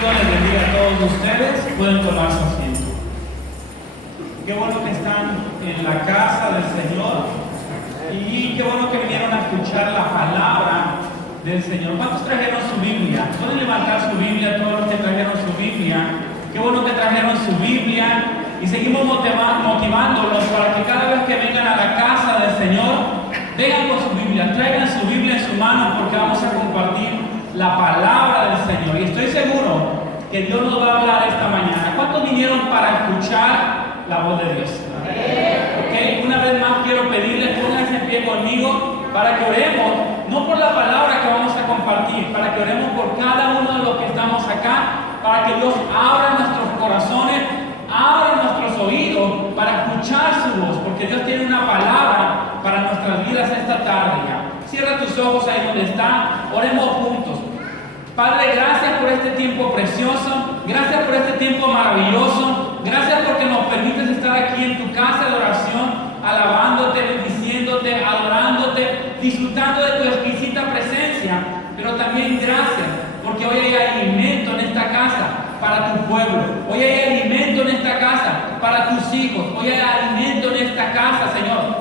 Dios les bendiga a todos ustedes. Pueden tomar su asiento. Qué bueno que están en la casa del Señor. Y qué bueno que vinieron a escuchar la palabra del Señor. ¿Cuántos trajeron su Biblia? Pueden levantar su Biblia, todos los que trajeron su Biblia. Qué bueno que trajeron su Biblia. Y seguimos motivándolos para que cada vez que vengan a la casa del Señor, vengan con su Biblia, traigan su Biblia en su mano, porque vamos a compartir la palabra del Señor. Y estoy seguro que Dios nos va a hablar esta mañana. ¿Cuántos vinieron para escuchar la voz de Dios? Okay. Una vez más quiero pedirles, pónganse en pie conmigo para que oremos, no por la palabra que vamos a compartir, para que oremos por cada uno de los que estamos acá, para que Dios abra nuestros corazones, abra nuestros oídos para escuchar su voz, porque Dios tiene una palabra para nuestras vidas esta tarde ya. Cierra tus ojos ahí donde está, oremos juntos. Padre, gracias por este tiempo precioso, gracias por este tiempo maravilloso, gracias porque nos permites estar aquí en tu casa de oración, alabándote, bendiciéndote, adorándote, disfrutando de tu exquisita presencia, pero también gracias porque hoy hay alimento en esta casa para tu pueblo, hoy hay alimento en esta casa para tus hijos, hoy hay alimento en esta casa, Señor,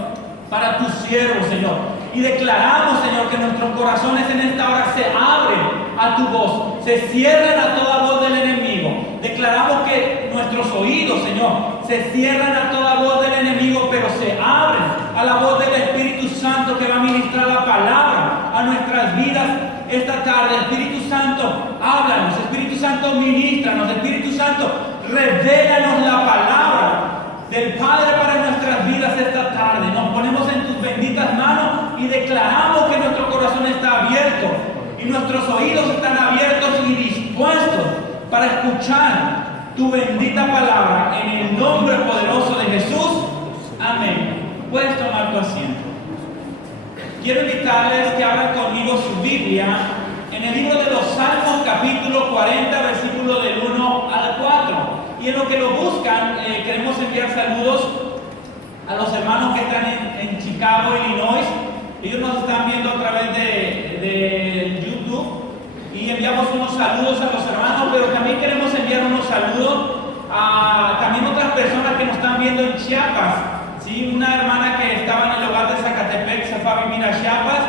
para tus siervos, Señor. Y declaramos, Señor, que nuestros corazones en esta hora se abren a tu voz, se cierran a toda voz del enemigo. Declaramos que nuestros oídos, Señor, se cierran a toda voz del enemigo, pero se abren a la voz del Espíritu Santo que va a ministrar la palabra a nuestras vidas esta tarde. Espíritu Santo, háblanos. Espíritu Santo, ministranos. Espíritu Santo, revélanos la palabra del Padre para nuestras vidas esta tarde. Nos ponemos en tus benditas manos y declaramos que nuestro corazón está abierto y nuestros oídos están abiertos y dispuestos para escuchar tu bendita palabra en el nombre poderoso de Jesús. Amén. Puedes tomar tu asiento. Quiero invitarles que abran conmigo su Biblia en el libro de los Salmos, capítulo 40, versículo del 1 al 4. Y en lo que lo buscan, queremos enviar saludos a los hermanos que están en Chicago, Illinois. Ellos nos están viendo a través de YouTube y enviamos unos saludos a los hermanos, pero también queremos enviar unos saludos a también otras personas que nos están viendo en Chiapas. ¿Sí? Una hermana que estaba en el hogar de Zacatepec se fue a vivir a Chiapas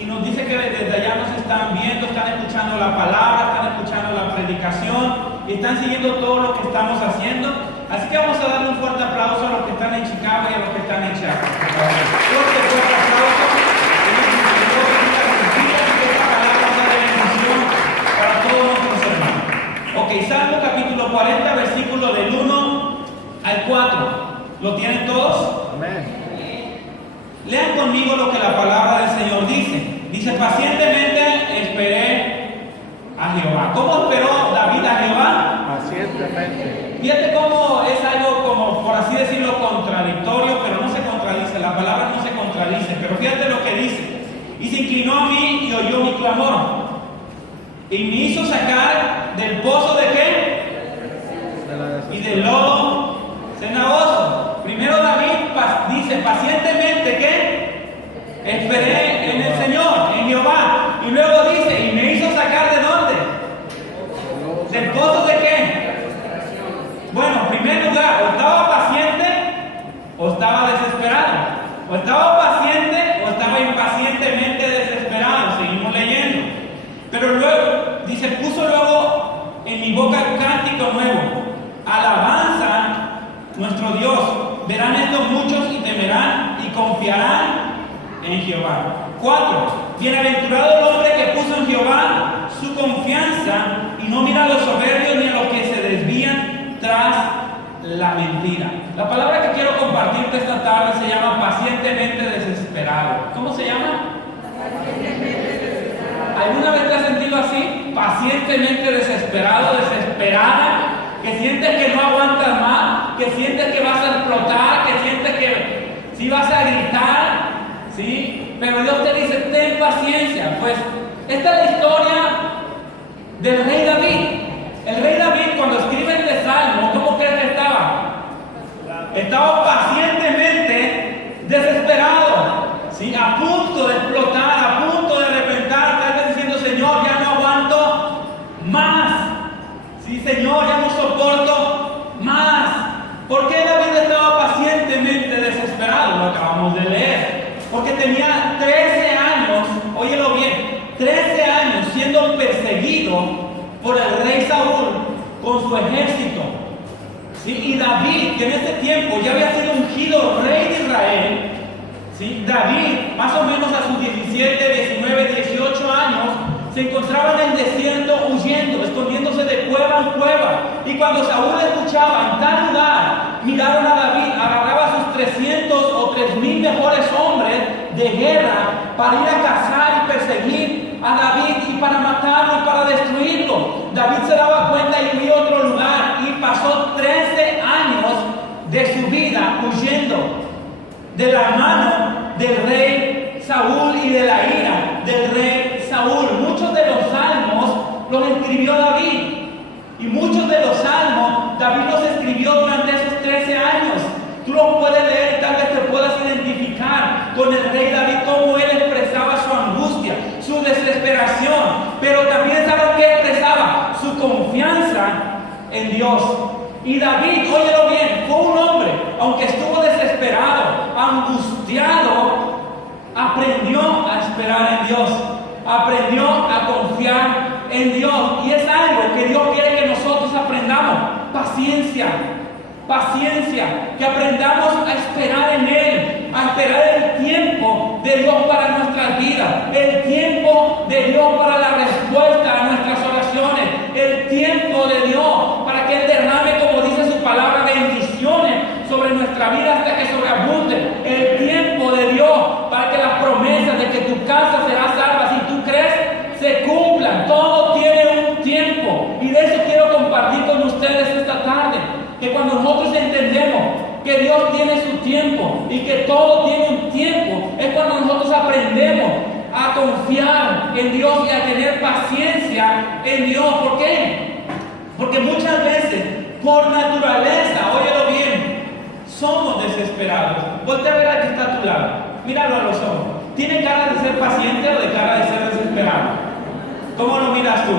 y nos dice que desde allá nos están viendo, están escuchando la palabra, están escuchando la predicación y están siguiendo todo lo que estamos haciendo. Así que vamos a darle un fuerte aplauso a los que están en Chicago y a los que están en Chiapas. Fuerte aplauso. Para todos nuestros hermanos. Ok, Salmo capítulo 40, versículo del 1 al 4. ¿Lo tienen todos? Amén. Lean conmigo lo que la palabra del Señor dice. Dice, pacientemente esperé a Jehová. ¿Cómo esperó David a Jehová? Pacientemente. Fíjate cómo es algo como, por así decirlo, contradictorio, pero no se contradice. La palabra no se contradice, pero fíjate lo que dice. Y se inclinó a mí y oyó mi clamor. Y me hizo sacar del pozo de qué? Y del lodo cenagoso. Primero David dice pacientemente que esperé en el Señor, en Jehová. Y luego dice, y me hizo sacar ¿de dónde? ¿Del pozo de qué? Bueno, en primer lugar, o estaba paciente o estaba desesperado. O estaba paciente o estaba impacientemente desesperado. Seguimos leyendo. Pero luego, dice, puso luego en mi boca un cántico nuevo. Alabanza nuestro Dios. Verán esto muchos y temerán y confiarán en Jehová. 4. Bienaventurado el hombre que puso en Jehová su confianza y no mira a los soberbios ni a los que se desvían tras la mentira. La palabra que quiero compartirte esta tarde se llama pacientemente desesperado. ¿Cómo se llama? ¿Alguna vez te has sentido así? Pacientemente desesperado, desesperada, que sientes que no aguantas más, que sientes que vas a explotar, que sientes que sí vas a gritar, ¿sí? Pero Dios te dice, ten paciencia. Pues esta es la historia del rey David. El rey David, cuando escribe este salmo, ¿cómo crees que estaba? Estaba pacientemente desesperado, ¿sí? A punto de explotar, a punto de reventar, tal vez diciendo, Señor, ya no aguanto más. Sí, Señor, ya no soporto más. ¿Por qué David estaba pacientemente desesperado? Lo acabamos de leer. Porque tenía 13 años, óyelo bien, 13 años siendo perseguido por el rey Saúl con su ejército. ¿Sí? Y David, que en ese tiempo ya había sido ungido rey de Israel, ¿sí? David, más o menos a sus 17, 19, 18 años, se encontraba en el desierto huyendo, escondiéndose de cueva en cueva. Y cuando Saúl escuchaba en tal lugar, miraron a David, agarraba a sus 300 o 3000 mejores hombres de guerra para ir a cazar y perseguir a David y para matarlo y para destruirlo. David se daba cuenta y huyó a otro lugar y pasó 13 años de su vida huyendo de la mano del rey Saúl y de la ira del rey Saúl. Muchos de los salmos los escribió David, y muchos de los salmos David los escribió durante esos 13 años. Tú los puedes leer y tal vez te puedas identificar con el rey David, cómo él expresaba su angustia, su desesperación, pero también ¿sabes qué expresaba? Su confianza en Dios. Y David, óyelo bien, fue un hombre, aunque estuvo desesperado, angustiado, aprendió a esperar en Dios, aprendió a confiar en Dios. Y es algo que Dios quiere que nosotros aprendamos: paciencia, paciencia, que aprendamos a esperar en Él, a esperar el tiempo de Dios para nuestras vidas, el tiempo de Dios para la respuesta a nuestras oraciones, el tiempo de Dios para que Él derrame, como dice su palabra, bendiciones sobre nuestra vida hasta que sobreabunde, el tiempo de Dios para que las promesas de que tu casa será salva, si tú crees, se cumplan. Todo tiene un tiempo, y de eso quiero compartir con ustedes esta tarde. Que cuando nosotros entendemos que Dios tiene su tiempo y que todo tiene un tiempo, es cuando nosotros aprendemos a confiar en Dios y a tener paciencia en Dios. ¿Por qué? Porque muchas veces, por naturaleza, óyelo bien, somos desesperados. Voltea a ver al que está a tu lado, míralo a los ojos. ¿Tiene cara de ser paciente o de cara de ser desesperado? ¿Cómo lo miras tú?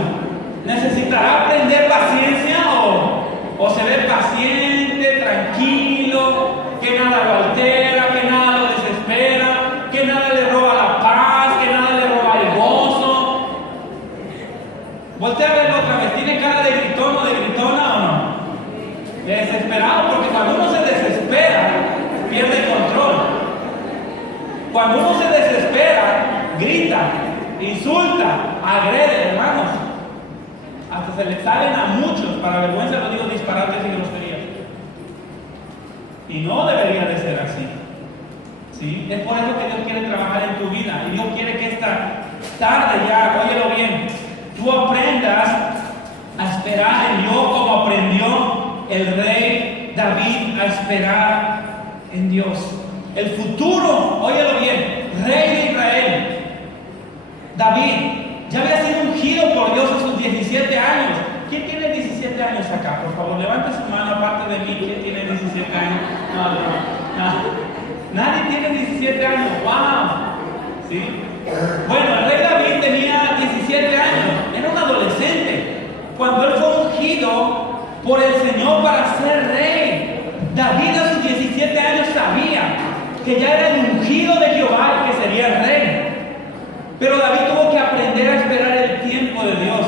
¿Necesitará aprender paciencia o se ve paciente, tranquilo, que nada lo altera, que nada lo desespera, que nada le roba la paz, que nada le roba el gozo? Voltea a verlo otra vez. ¿Tiene cara de gritón o de gritona o no? De desesperado, porque cuando uno se desespera, pierde control. Cuando uno se desespera, grita, insulta, agrede, hermanos. Hasta se les salen a muchos, para vergüenza lo digo, disparates y groserías. Y no debería de ser así. ¿Sí? Es por eso que Dios quiere trabajar en tu vida. Y Dios quiere que esta tarde ya, óyelo bien, tú aprendas a esperar en Dios como aprendió el rey David a esperar en Dios. El futuro, óyelo bien, rey de Israel, David, ya había sido ungido por Dios a sus 17 años. ¿Quién tiene 17 años acá? Por favor, levante su mano aparte de mí. ¿Quién tiene 17 años? No. Nadie tiene 17 años. ¡Wow! ¿Sí? Bueno, el rey David tenía 17 años. Era un adolescente cuando él fue ungido por el Señor para ser rey. David a sus 17 años sabía que ya era el ungido de Jehová el que sería el rey. Pero David tuvo que aprender a esperar el tiempo de Dios.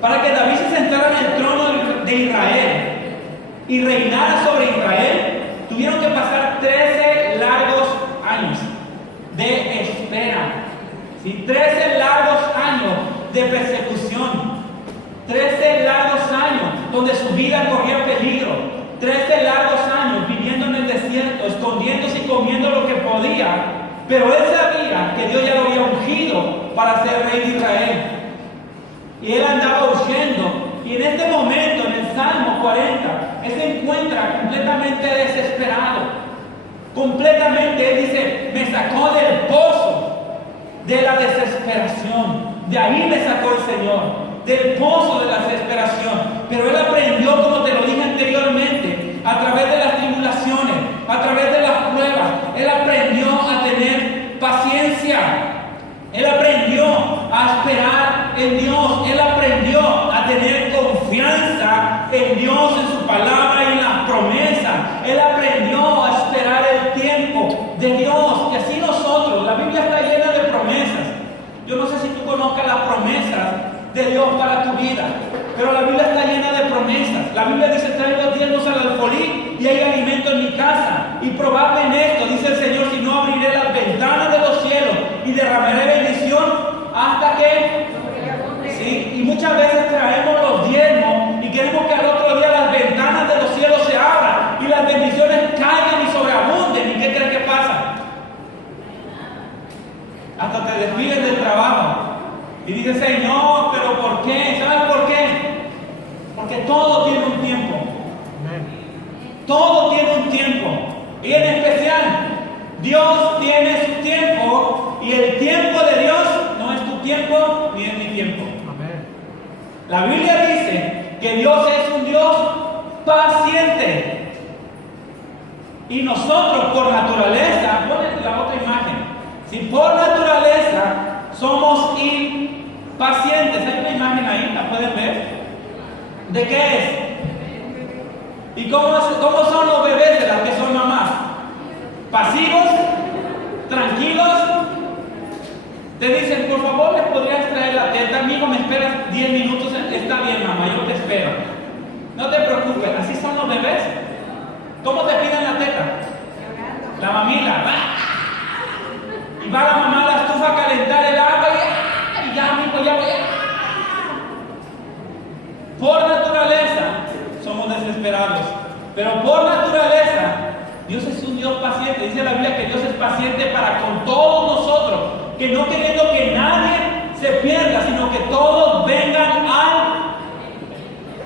Para que David se sentara en el trono de Israel y reinara sobre Israel, tuvieron que pasar 13 largos años de espera. ¿Sí? 13 largos años de persecución. 13 largos años donde su vida corría peligro. 13 largos años viviendo en el desierto, escondiéndose y comiendo lo que podía. Pero él sabía que Dios ya lo había ungido para ser rey de Israel. Y él andaba huyendo. Y en este momento, en el Salmo 40, él se encuentra completamente desesperado. Completamente, él dice, me sacó del pozo de la desesperación. De ahí me sacó el Señor, del pozo de la desesperación. Pero él aprendió, como te lo dije anteriormente, a través de las tribulaciones, a través de las pruebas. Él aprendió a tener paciencia. Él aprendió a esperar en Dios. Él aprendió a tener confianza confianza en Dios, en su palabra y en las promesas. Él aprendió a esperar el tiempo de Dios. Y así nosotros, la Biblia está llena de promesas. Yo no sé si tú conozcas las promesas de Dios para tu vida, pero la Biblia está llena de promesas. La Biblia dice: traigo diezmos al alfolí y hay alimento en mi casa. Y probadme en esto, dice el Señor, si no abriré las ventanas de los cielos y derramaré bendición hasta que... Sí, y muchas veces traemos los diezmos y queremos que al otro día las ventanas de los cielos se abran y las bendiciones caigan y sobreabunden. ¿Y qué crees que pasa? Hasta te despiden del trabajo. Y dices: Señor, ¿pero por qué? ¿Sabes por qué? Porque todo tiene un tiempo. Todo tiene un tiempo. Y en especial, Dios tiene su tiempo. Y el tiempo de Dios no es tu tiempo ni es mi tiempo. La Biblia dice que Dios es un Dios paciente. Y nosotros por naturaleza, ponen la otra imagen, si por naturaleza somos impacientes. Hay una imagen ahí, ¿la pueden ver? ¿De qué es? ¿Y cómo son los bebés de las que son mamás? ¿Pasivos? ¿Tranquilos? Te dicen: por favor, ¿les podrías traer la teta? Amigo, me esperas 10 minutos. Está bien, mamá, yo te espero. No te preocupes, así son los bebés. ¿Cómo te piden la teta? La mamila. Y va la mamá a la estufa a calentar el agua y ya, amigo, ya voy. Por naturaleza somos desesperados, pero por naturaleza Dios es un Dios paciente. Dice la Biblia que Dios es paciente para con todos nosotros, que no queriendo que nadie se pierda, sino que todos vengan al...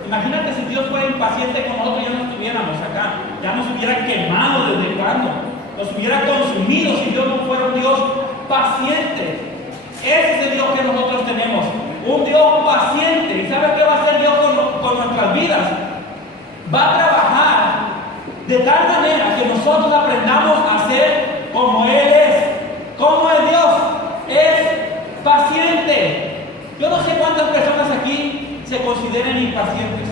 Imagínate si Dios fuera impaciente con nosotros, ya no estuviéramos acá, ya nos hubiera quemado desde cuando, nos hubiera consumido si Dios no fuera un Dios paciente. Ese es el Dios que nosotros tenemos, un Dios paciente. ¿Y sabe qué va a hacer Dios con nuestras vidas? Va a trabajar de tal manera que nosotros aprendamos a ser como Él es. ¿Cómo es Dios? Es paciente. Yo no sé cuántas personas aquí se consideran impacientes,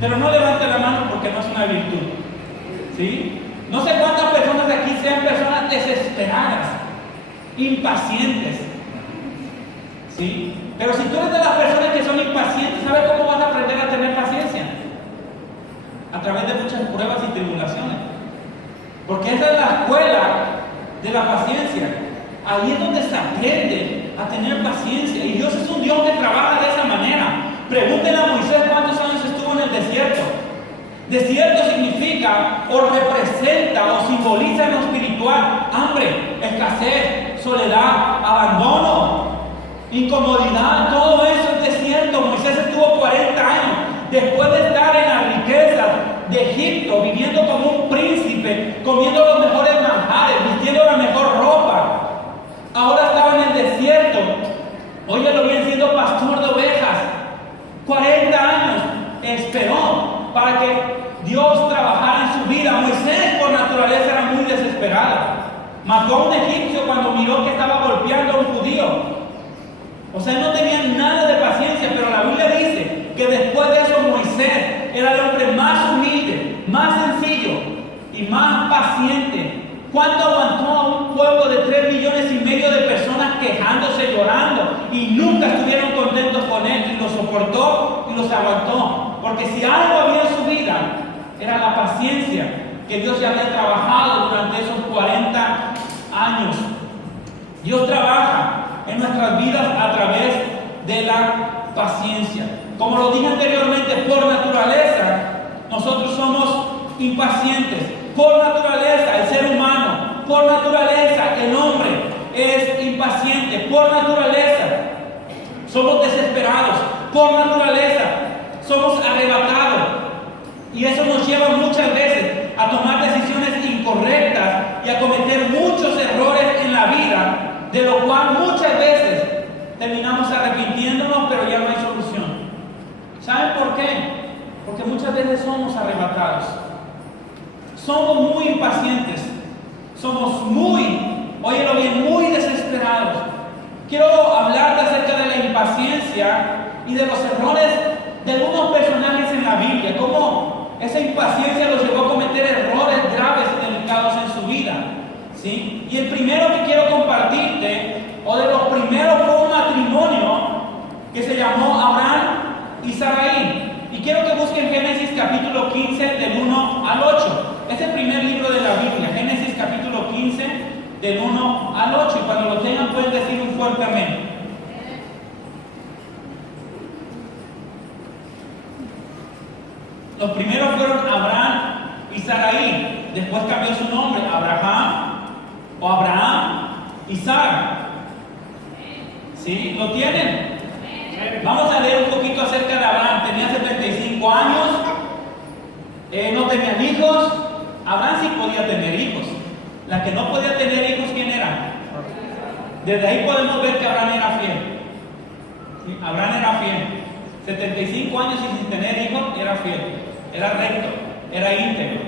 pero no levanten la mano porque no es una virtud. ¿Sí? No sé cuántas personas aquí sean personas desesperadas, impacientes. ¿Sí? Pero si tú eres de las personas que son impacientes, ¿sabes cómo vas a aprender a tener paciencia? A través de muchas pruebas y tribulaciones. Porque esa es la escuela de la paciencia. Ahí es donde se aprende a tener paciencia. Y Dios es un Dios que trabaja de esa manera. Pregúntenle a Moisés cuántos años estuvo en el desierto. Desierto significa o representa o simboliza en lo espiritual hambre, escasez, soledad, abandono, incomodidad. Todo eso es desierto. Moisés estuvo 40 años después de estar en las riquezas de Egipto, viviendo como un príncipe, comiendo los mejores manjares, vistiendo la mejor ropa. Ahora estaba en el desierto. Óyelo bien, siendo pastor de ovejas. 40 años esperó para que Dios trabajara en su vida. Moisés por naturaleza era muy desesperado. Mató a un egipcio cuando miró que estaba golpeando a un judío. O sea, no tenía nada de paciencia, pero la Biblia dice que después de eso Moisés era el hombre más humilde, más sencillo y más paciente. ¿Cuánto aguantó a un pueblo de 3,5 millones de personas quejándose, llorando, y nunca estuvieron contentos con él? Y lo soportó y los aguantó. Porque si algo había en su vida, era la paciencia que Dios ya había trabajado durante esos 40 años. Dios trabaja en nuestras vidas a través de la paciencia. Como lo dije anteriormente, por naturaleza nosotros somos impacientes. Por naturaleza el ser humano, por naturaleza el hombre es impaciente. Por naturaleza somos desesperados. Por naturaleza somos arrebatados. Y eso nos lleva muchas veces a tomar decisiones incorrectas y a cometer muchos errores en la vida, de lo cual muchas veces terminamos arrepintiéndonos, pero ya no hay solución. ¿Saben por qué? Porque muchas veces somos arrebatados. Somos muy impacientes. Somos óyelo bien, muy desesperados. Quiero hablarte acerca de la impaciencia y de los errores de algunos personajes Biblia, cómo esa impaciencia los llevó a cometer errores graves y delicados en su vida, ¿sí? Y el primero que quiero compartirte, o de los primeros, fue un matrimonio que se llamó Abraham y Sarai. Y quiero que busquen Génesis capítulo 15 del 1 al 8. Es el primer libro de la Biblia, Génesis capítulo 15 del 1 al 8. Y cuando lo tengan pueden decir un fuerte amén. Los primeros fueron Abraham y Sarai. Después cambió su nombre, Abraham y Sara. ¿Sí? ¿Lo tienen? Vamos a leer un poquito acerca de Abraham. Tenía 75 años, no tenían hijos. Abraham sí podía tener hijos. La que no podía tener hijos, ¿quién era? Desde ahí podemos ver que Abraham era fiel. ¿Sí? Abraham era fiel. 75 años y sin tener hijos, era fiel. Era recto, era íntegro.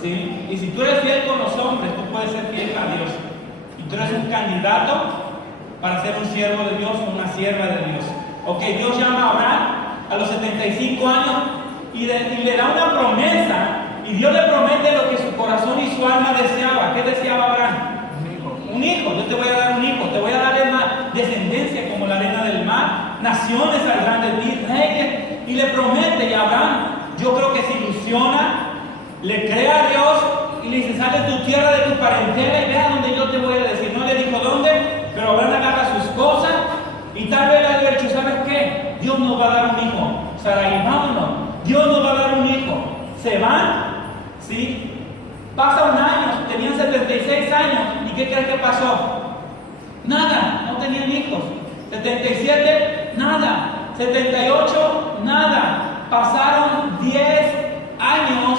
¿Sí? Y si tú eres fiel con los hombres, tú puedes ser fiel a Dios. Y tú eres un candidato para ser un siervo de Dios o una sierva de Dios. Ok, Dios llama a Abraham a los 75 años y le da una promesa, y Dios le promete lo que su corazón y su alma deseaba. ¿Qué deseaba Abraham? Un hijo. Yo te voy a dar un hijo, te voy a dar una descendencia como la arena del mar, naciones saldrán de ti, reyes. Y le promete, y Abraham, yo creo que se ilusiona, le cree a Dios y le dice: sale de tu tierra, de tu parentela, y ve a donde yo te voy a decir. No le dijo dónde, pero Abraham agarra sus cosas. Y tal vez le ha dicho: ¿sabes qué? Dios nos va a dar un hijo. Sarai, vámonos. Dios nos va a dar un hijo. Se van, ¿sí? Pasa un año, tenían 76 años. ¿Y qué crees que pasó? Nada, no tenían hijos. 77, nada. 78, nada. Pasaron 10 años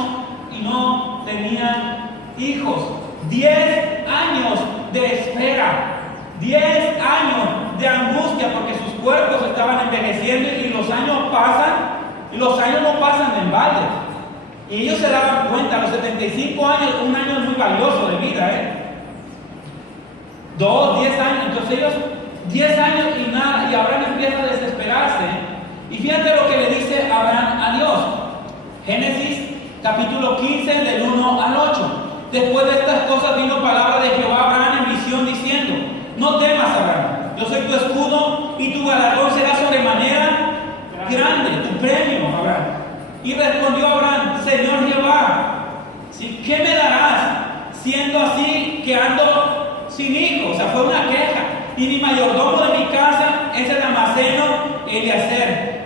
y no tenían hijos. 10 años de espera. 10 años de angustia, porque sus cuerpos estaban envejeciendo y los años pasan, y los años no pasan en balde. Y ellos se daban cuenta, a los 75 años, un año es muy valioso de vida, 2, 10 años, entonces ellos, 10 años y nada, y Abraham empieza a desesperarse. Y fíjate lo que le dice Abraham a Dios. Génesis capítulo 15 del 1 al 8. Después de estas cosas vino palabra de Jehová a Abraham en visión diciendo: no temas, Abraham, yo soy tu escudo y tu galardón será sobremanera grande, tu premio, Abraham. Y respondió Abraham: Señor Jehová, ¿sí? ¿Qué me darás siendo así que ando sin hijos? O sea, fue una queja. Y mi mayordomo de mi casa es el Damaseno Eliezer.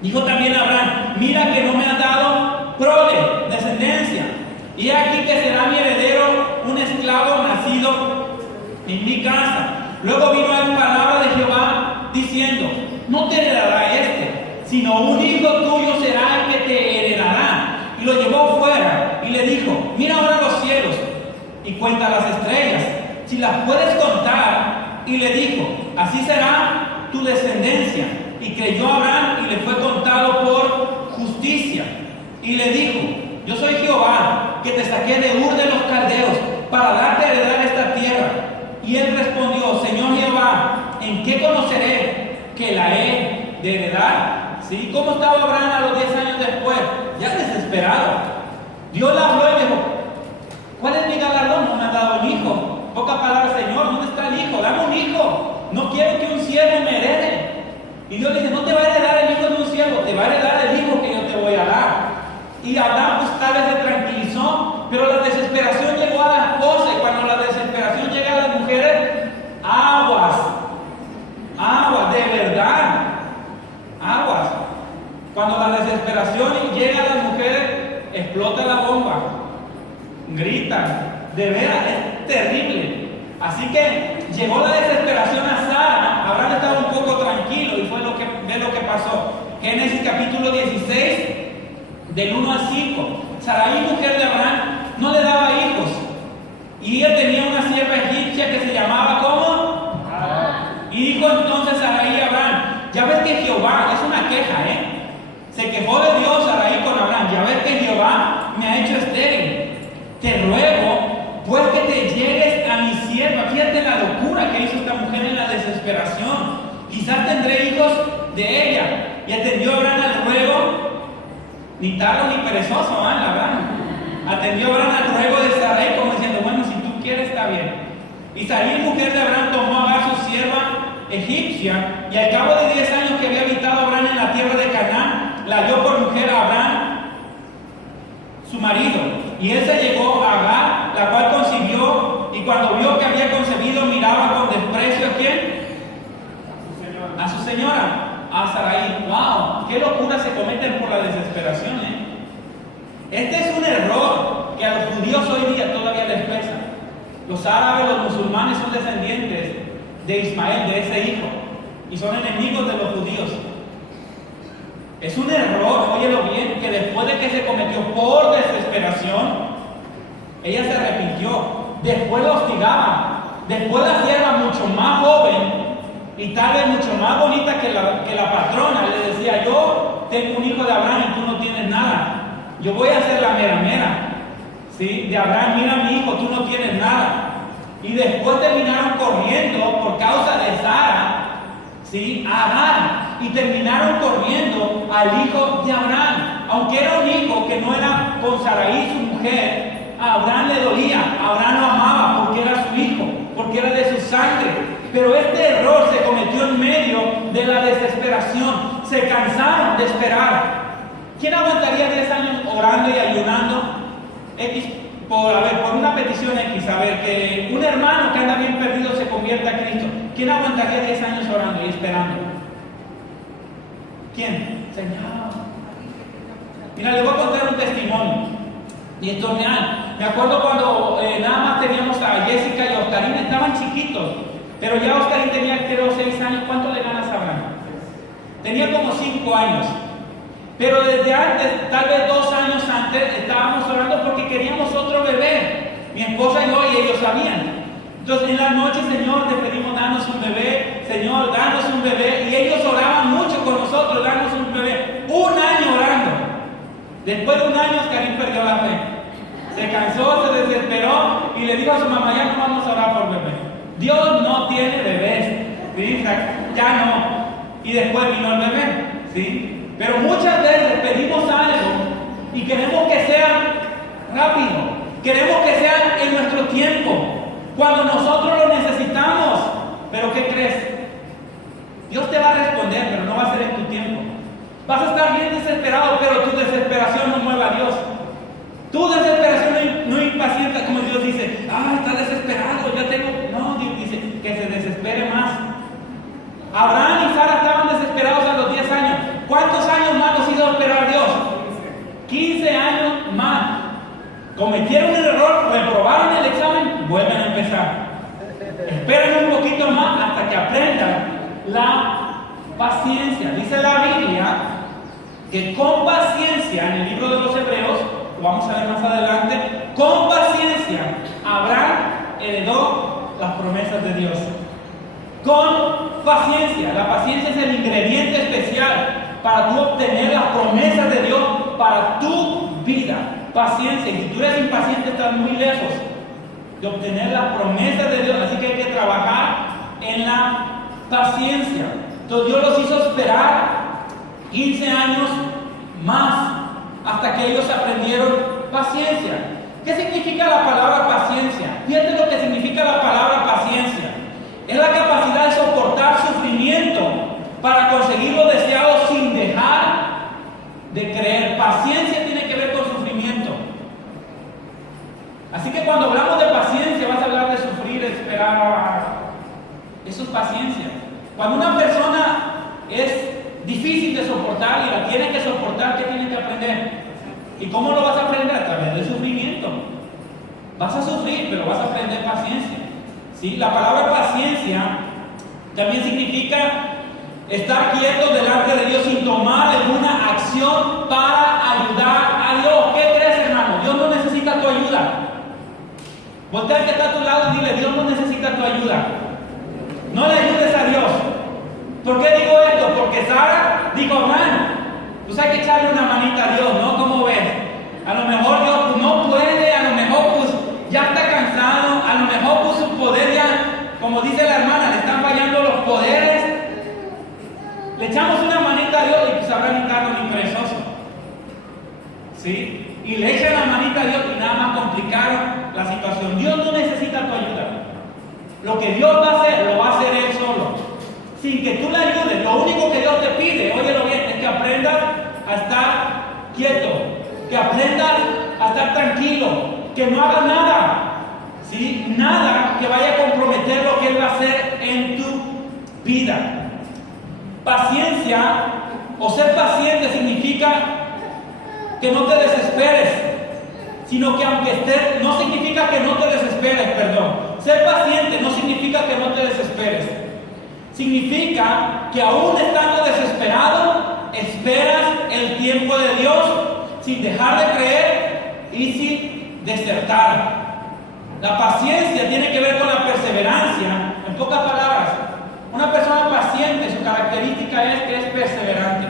Dijo también Abraham: mira que no me has dado prole, descendencia, y aquí que será mi heredero un esclavo nacido en mi casa. Luego vino la palabra de Jehová diciendo: no te heredará sino un hijo tuyo será el que te heredará. Y lo llevó fuera y le dijo: mira ahora los cielos y cuenta las estrellas, si las puedes contar. Y le dijo: así será tu descendencia. Y creyó Abraham y le fue contado por justicia. Y le dijo: yo soy Jehová, que te saqué de Ur de los Caldeos para darte a heredar esta tierra. Y él respondió: Señor Jehová, ¿en qué conoceré que la he de heredar? ¿Sí? ¿Cómo estaba Abraham a los 10 años después? Ya desesperado. Dios le habló y dijo: ¿cuál es mi galardón? No me ha dado un hijo. Pocas palabras: Señor, ¿dónde está el hijo? Dame un hijo. No quiero que un siervo me herede. Y Dios le dice: no te va a heredar el hijo de un siervo, te va a heredar el hijo que yo te voy a dar. Y Abraham pues tal vez se tranquilizó, pero la desesperación llegó a la esposa, y cuando la desesperación llega a las mujeres, aguas, de verdad, aguas. Cuando la desesperación llega a las mujeres, explota la bomba, gritan, de veras, es terrible. Así que llegó la desesperación a Sara. Abraham estaba un poco tranquilo y ve lo que pasó. Génesis capítulo 16, del 1 al 5. Sarai, mujer de Abraham, no le daba hijos. Y ella tenía una sierva egipcia que se llamaba ¿cómo? Y dijo entonces Sarai a Abraham: ya ves que Jehová, es una queja, se quejó de Dios Sarai con Abraham: ya ves que Jehová me ha hecho estéril. Te ruego pues que te llegues a mi sierva. Fíjate la locura que hizo esta mujer en la desesperación. Quizás tendré hijos de ella. Y atendió Abraham al ruego Ni tardo ni perezoso, Abraham. Atendió Abraham al ruego de Sarai como diciendo, bueno, si tú quieres está bien. Y Sarai, mujer de Abraham, tomó a Agar, su sierva egipcia, y al cabo de 10 años que había habitado Abraham en la tierra de Canaán, la dio por mujer a Abraham, su marido. Y él se llegó a Agar, la cual concibió, y cuando vio que había concebido, miraba con desprecio ¿a quién? A su señora, a Sarai. ¡Wow! ¡Qué locura se cometen por la desesperación! Este es un error que a los judíos hoy día todavía les pesa. Los árabes, los musulmanes son descendientes de Ismael, de ese hijo, y son enemigos de los judíos. Es un error, óyelo bien, que después de que se cometió por desesperación, ella se arrepintió. Después la hostigaba. Después la sierva, mucho más joven y tal vez mucho más bonita que la patrona, le decía, yo tengo un hijo de Abraham y tú no tienes nada. Yo voy a hacer la mera, ¿sí? De Abraham, mira mi hijo, tú no tienes nada. Y después terminaron corriendo por causa de Sara, ¿sí? A Agar. Y terminaron corriendo al hijo de Abraham. Aunque era un hijo que no era con Sarai, su mujer, a Abraham le dolía. Abraham lo amaba porque era su hijo, porque era de su sangre. Pero este error se cometió en medio de la desesperación. Se cansaron de esperar. ¿Quién aguantaría 10 años orando y ayunando? Por una petición X, a ver, que un hermano que anda bien perdido se convierta a Cristo. ¿Quién aguantaría 10 años orando y esperando? ¿Quién? Señor. Mira, les voy a contar un testimonio. Y esto es real. Me acuerdo cuando nada más teníamos a Jessica y a Oscarín, estaban chiquitos. Pero ya Oscarín tenía, creo, 6 años. ¿Cuánto le ganas a Abraham? Tenía como 5 años. Pero desde antes, tal vez 2 años antes, estábamos orando porque queríamos otro bebé. Mi esposa y yo, y ellos sabían. Entonces en la noche, Señor, te pedimos, danos un bebé. Señor, danos un bebé. Y ellos oraban mucho con nosotros, danos un bebé. 1 año orando. Después de 1 año, Oscarín perdió la fe. Se cansó, se desesperó y le dijo a su mamá, ya no vamos a orar por bebé. Dios no tiene bebés. ¿Sí? Ya no. Y después vino el bebé. ¿Sí? Pero muchas veces pedimos algo y queremos que sea rápido, queremos que sea en nuestro tiempo, cuando nosotros lo necesitamos. Pero ¿qué crees? Dios te va a responder, pero no va a ser en tu tiempo. Vas a estar bien desesperado, pero tu desesperación no mueve a Dios. Tu desesperación no impacienta, como Dios dice, está desesperado, ya tengo. No, Dios dice que se desespere más. Abraham y Sara estaban desesperados a los 10 años. ¿Cuántos años más nos hizo esperar Dios? 15 años más. Cometieron el error, reprobaron el examen, vuelven a empezar. Esperen un poquito más hasta que aprendan la paciencia. Dice la Biblia que con paciencia, en el libro de los Hebreos, lo vamos a ver más adelante, con paciencia Abraham heredó las promesas de Dios. Con paciencia. La paciencia es el ingrediente especial para tú obtener las promesas de Dios para tu vida. Paciencia. Y si tú eres impaciente, estás muy lejos de obtener las promesas de Dios. Así que hay que trabajar en la paciencia. Entonces Dios los hizo esperar 15 años más hasta que ellos aprendieron paciencia. ¿Qué significa la palabra paciencia? Fíjate lo que significa la palabra paciencia. Es la capacidad de soportar sufrimiento para conseguir lo deseado sin dejar de creer. Paciencia tiene que ver con sufrimiento. Así que cuando hablamos de paciencia, vas a hablar de sufrir, esperar. Eso es paciencia. Cuando una persona es difícil de soportar y la tiene que soportar, ¿qué tiene que aprender? ¿Y cómo lo vas a aprender? A través del sufrimiento. Vas a sufrir, pero vas a aprender paciencia. ¿Sí? La palabra paciencia también significa estar quieto delante de Dios sin tomar alguna acción para ayudar a Dios. ¿Qué crees, hermano? Dios no necesita tu ayuda. Voltea al que está a tu lado y dile, Dios no necesita tu ayuda. No le ayudes a Dios. ¿Por qué digo esto? Porque Sara dijo, hermano, pues hay que echarle una manita a Dios, ¿no? ¿Cómo ves? A lo mejor Dios pues, no puede, a lo mejor pues ya está cansado, a lo mejor pues su poder ya, como dice la hermana, le están fallando los poderes. Le echamos una manita a Dios y pues habrá ni tardo ni perezoso. ¿sí? Y le echan la manita a Dios y nada más complicaron la situación. Dios no necesita tu ayuda. Lo que Dios va a hacer, lo va a hacer Él solo, sin que tú le ayudes. Lo único que Dios te pide, óyelo bien, es que aprendas a estar quieto, que aprendas a estar tranquilo, que no hagas nada, ¿sí? Nada que vaya a comprometer lo que Él va a hacer en tu vida. Paciencia o ser paciente significa que no te desesperes, sino que aunque estés, no significa que no te desesperes, perdón. Ser paciente no significa que no te desesperes. Significa que aún estando desesperado, esperas el tiempo de Dios sin dejar de creer y sin desertar. La paciencia tiene que ver con la perseverancia. En pocas palabras, una persona paciente, su característica es que es perseverante.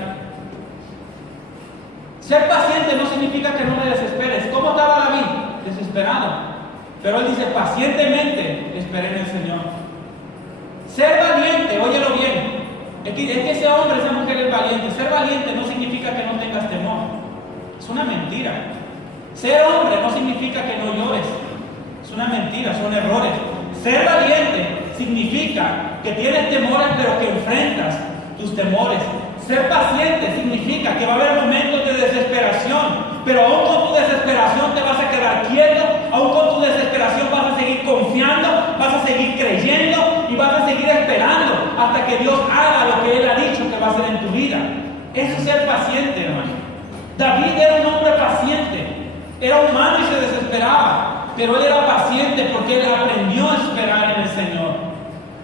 Ser paciente no significa que no te desesperes. ¿Cómo estaba David? Desesperado. Pero él dice, pacientemente esperé en el Señor. Ser valiente, óyelo bien. Es que ese hombre, esa mujer es valiente. Ser valiente no significa que no tengas temor. Es una mentira. Ser hombre no significa que no llores. Es una mentira, son errores. Ser valiente significa que tienes temores, pero que enfrentas tus temores. Ser paciente significa que va a haber momentos de desesperación, pero aún con tu desesperación te vas a quedar quieto, aún con tu desesperación vas a seguir confiando, vas a seguir creyendo y vas a seguir esperando hasta que Dios haga lo que Él ha dicho que va a hacer en tu vida. Eso es ser paciente, hermano. David era un hombre paciente, era humano y se desesperaba, pero él era paciente porque él aprendió a esperar en el Señor.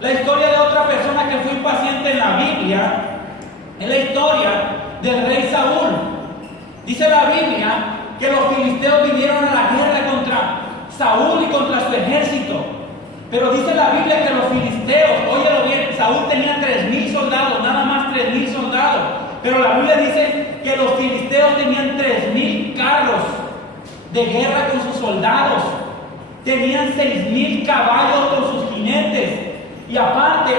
La historia de otra persona que fue impaciente en la Biblia es la historia del rey Saúl. Dice la Biblia que los filisteos vinieron a la guerra contra Saúl y contra su ejército. Pero dice la Biblia que los filisteos, óyelo bien, Saúl tenía 3,000 soldados, nada más 3,000 soldados. Pero la Biblia dice que los filisteos tenían 3,000 carros de guerra con sus soldados. Tenían 6,000 caballos con sus jinetes. Y aparte,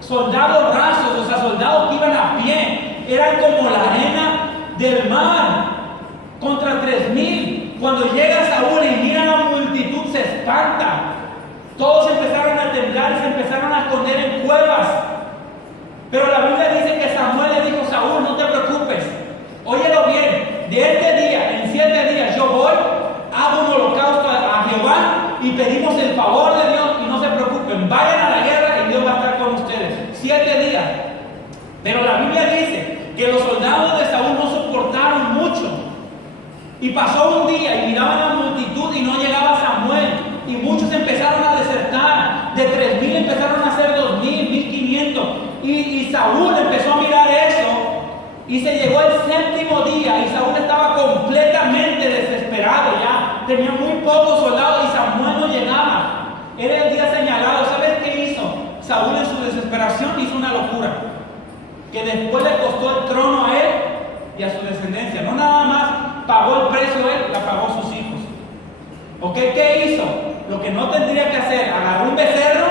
soldados rasos, o sea, soldados que iban a pie, eran como la arena del mar, contra 3,000. Cuando llega Saúl y mira a la multitud, se espanta. Todos empezaron a temblar y se empezaron a esconder en cuevas. Pero la Biblia dice que Samuel le dijo: Saúl, no te preocupes, óyelo bien, de este día, en 7 días yo voy, hago un holocausto a Jehová y pedimos el favor de Dios, y no se preocupen, vayan a la guerra y Dios va a estar con ustedes. 7 días. Pero la Biblia dice que los soldados de Saúl no soportaron mucho. Y pasó un día y miraban a la multitud y no llegaba Samuel. Y muchos empezaron a desertar. De 3,000 empezaron a ser 2,000, 1,500. Y Saúl empezó a mirar eso. Y se llegó el 7º día y Saúl estaba completamente desesperado ya. Tenía muy pocos soldados y Samuel no llegaba. Era el día señalado. ¿Sabes qué hizo? Saúl en su desesperación hizo una locura que después le costó el trono a él y a su descendencia. No nada más pagó el precio él, la pagó sus hijos. ¿Ok? ¿Qué hizo? Lo que no tendría que hacer: agarró un becerro,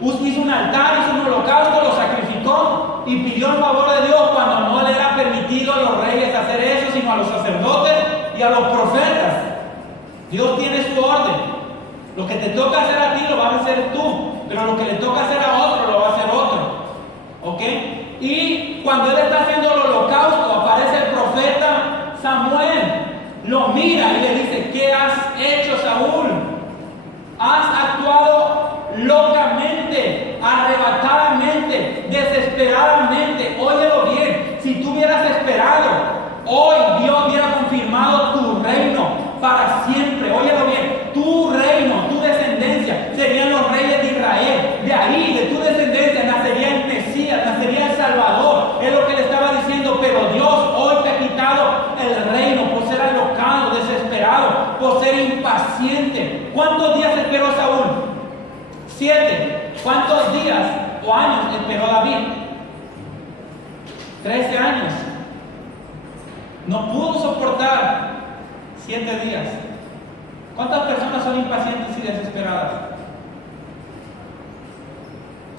hizo un altar, hizo un holocausto, lo sacrificó y pidió el favor de Dios cuando no le era permitido a los reyes hacer eso, sino a los sacerdotes y a los profetas. Dios tiene su orden. Lo que te toca hacer a ti lo vas a hacer tú, pero lo que le toca hacer a otro lo va a hacer otro. ¿Ok? Y cuando él está haciendo el holocausto, aparece el profeta Samuel, lo mira y le dice: ¿qué has hecho, Saúl? Has actuado locamente, arrebatadamente, desesperadamente. Óyelo bien, si tú hubieras esperado, hoy Dios hubiera confirmado tu reino para siempre. Óyelo bien, tu reino, tu descendencia serían los reyes de Israel. De ahí, de tu descendencia, nacería el Mesías, nacería el Salvador. Es lo que le estaba diciendo. Pero Dios hoy te ha quitado el reino por ser alocado, desesperado, por ser impaciente. ¿Cuántos días esperó Saúl? 7. ¿Cuántos días o años esperó David? 13 años. No pudo soportar 7 días. ¿Cuántas personas son impacientes y desesperadas?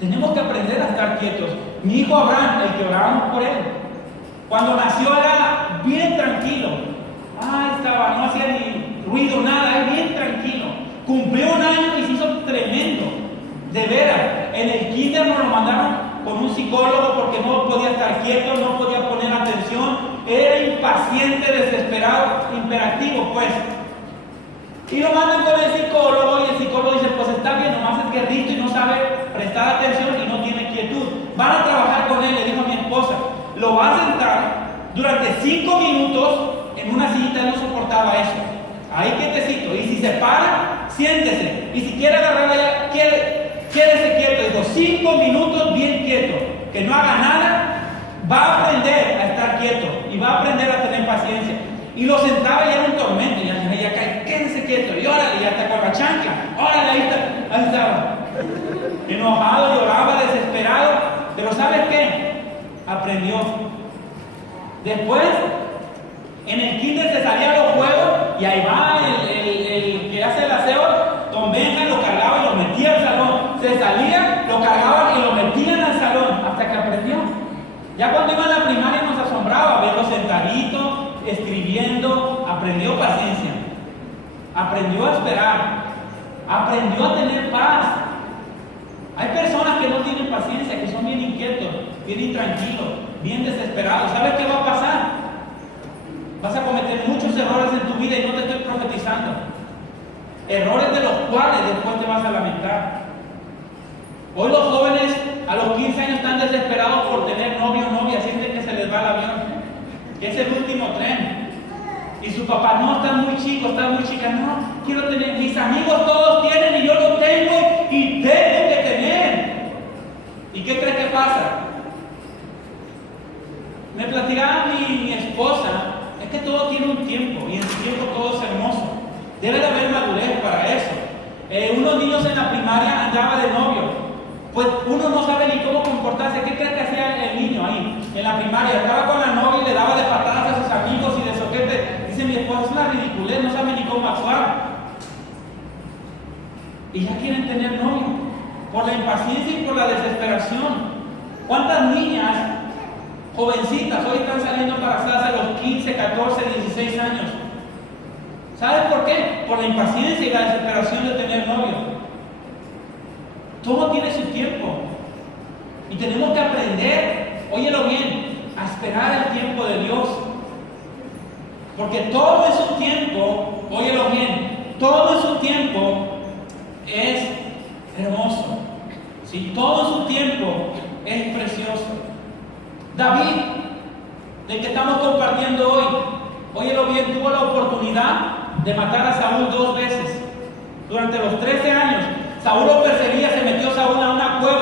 Tenemos que aprender a estar quietos. Mi hijo Abraham, el que orábamos por él, cuando nació era bien tranquilo. Cumplió un año y se hizo tremendo. De veras, en el kinder nos lo mandaron con un psicólogo porque no podía estar quieto, no podía poner atención, era impaciente, desesperado, imperativo, pues. Y lo mandan con el psicólogo y el psicólogo dice, pues está bien, nomás es guerrito y no sabe prestar atención y no tiene quietud. Van a trabajar con él, le dijo a mi esposa, lo va a sentar durante 5 minutos en una sillita, él no soportaba eso. Ahí quietecito, y si se para, siéntese, y si quiere agarrarla ya, quédese quieto. Digo, 5 minutos bien quieto, que no haga nada, va a aprender a estar quieto y va a aprender a tener paciencia. Y lo sentaba y era un tormento, y ya cae, quédese quieto, y órale, y hasta con la chancla, órale, ahí estaba. Enojado, lloraba, desesperado, pero ¿sabes qué? Aprendió. Después, en el kinder se salía a los juegos, y ahí va el que hace el aseo, don Benja lo cargaba y lo metía al salón. Se salía, lo cargaban y lo metían al salón, hasta que aprendió. Ya cuando iba a la primaria nos asombraba verlo sentadito, escribiendo, aprendió paciencia, aprendió a esperar, aprendió a tener paz. Hay personas que no tienen paciencia, que son bien inquietos, bien intranquilos, bien desesperados. ¿Sabes qué va a pasar? Vas a cometer muchos errores en tu vida y no te estoy profetizando. Errores de los cuales después te vas a lamentar. Hoy los jóvenes a los 15 años están desesperados por tener novio o novia, sienten que se les va el avión, que es el último tren. Y su papá, no, está muy chico, está muy chica, no, quiero tener, mis amigos todos tienen y yo lo tengo y tengo que tener. ¿Y qué crees que pasa? Me platicaba mi esposa, es que todo tiene un tiempo y en su tiempo todo es hermoso. Debe de haber madurez para eso. Unos niños en la primaria andaban de novio. Pues uno no sabe ni cómo comportarse. ¿Qué crees que hacía el niño ahí en la primaria? Estaba con la novia y le daba de patadas a sus amigos y de soquete. Dice mi esposa, es una ridiculez, no sabe ni cómo actuar. Y ya quieren tener novio por la impaciencia y por la desesperación. ¿Cuántas niñas jovencitas hoy están saliendo embarazadas a los 15, 14, 16 años? ¿Sabes por qué? Por la impaciencia y la desesperación de tener novio. Todo tiene su tiempo. Y tenemos que aprender, óyelo bien, a esperar el tiempo de Dios. Porque todo en su tiempo, óyelo bien, todo en su tiempo es hermoso. ¿Sí? Todo en su tiempo es precioso. David, del que estamos compartiendo hoy, óyelo bien, tuvo la oportunidad de matar a Saúl 2 veces. Durante los 13 años, Saúl lo perseguía, se metió Saúl a una cueva